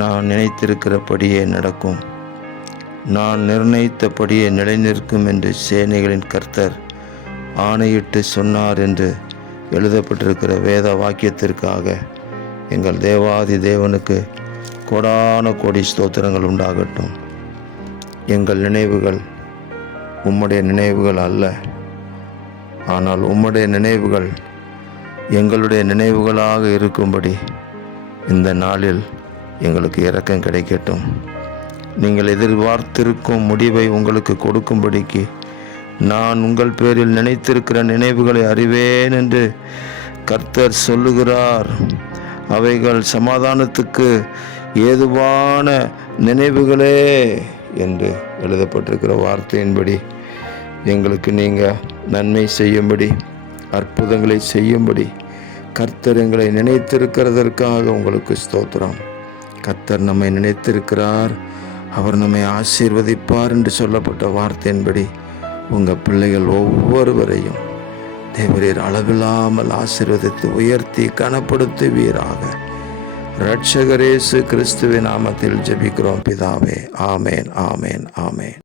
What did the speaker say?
நான் நினைத்திருக்கிறபடியே நடக்கும், நான் நிர்ணயித்தபடியே நிலைநிற்கும் என்று சேனைகளின் கர்த்தர் ஆணையிட்டு சொன்னார் என்று எழுதப்பட்டிருக்கிற வேத வாக்கியத்திற்காக எங்கள் தேவாதி தேவனுக்கு கோடான கோடி ஸ்தோத்திரங்கள் உண்டாகட்டும். எங்கள் நினைவுகள் உம்முடைய நினைவுகள் அல்ல, ஆனால் உம்முடைய நினைவுகள் எங்களுடைய நினைவுகளாக இருக்கும்படி இந்த நாளில் எங்களுக்கு இரக்கம் கிடைக்கட்டும். நீங்கள் எதிர்பார்த்திருக்கும் முடிவை உங்களுக்கு கொடுக்கும்படிக்கு நான் உங்கள் பேரில் நினைத்திருக்கிற நினைவுகளை அறிவேன் என்று கர்த்தர் சொல்லுகிறார். அவைகள் சமாதானத்துக்கு ஏதுவான நினைவுகளே என்று எழுதப்பட்டிருக்கிற வார்த்தையின்படி எங்களுக்கு நீங்கள் நன்மை செய்யும்படி, அற்புதங்களை செய்யும்படி கர்த்தர் எங்களை நினைத்திருக்கிறதற்காக உங்களுக்கு ஸ்தோத்திரம். கர்த்தர் நம்மை நினைத்திருக்கிறார், அவர் நம்மை ஆசீர்வதிப்பார் என்று சொல்லப்பட்ட வார்த்தையின்படி உங்கள் பிள்ளைகள் ஒவ்வொருவரையும் தேவரீர் அளவில்லாமல் ஆசீர்வதித்து உயர்த்தி கனப்படுத்துவீராக. இரட்சகர் இயேசு கிறிஸ்துவின் நாமத்தில் ஜெபிக்கிறோம் பிதாவே. ஆமேன், ஆமேன், ஆமேன்.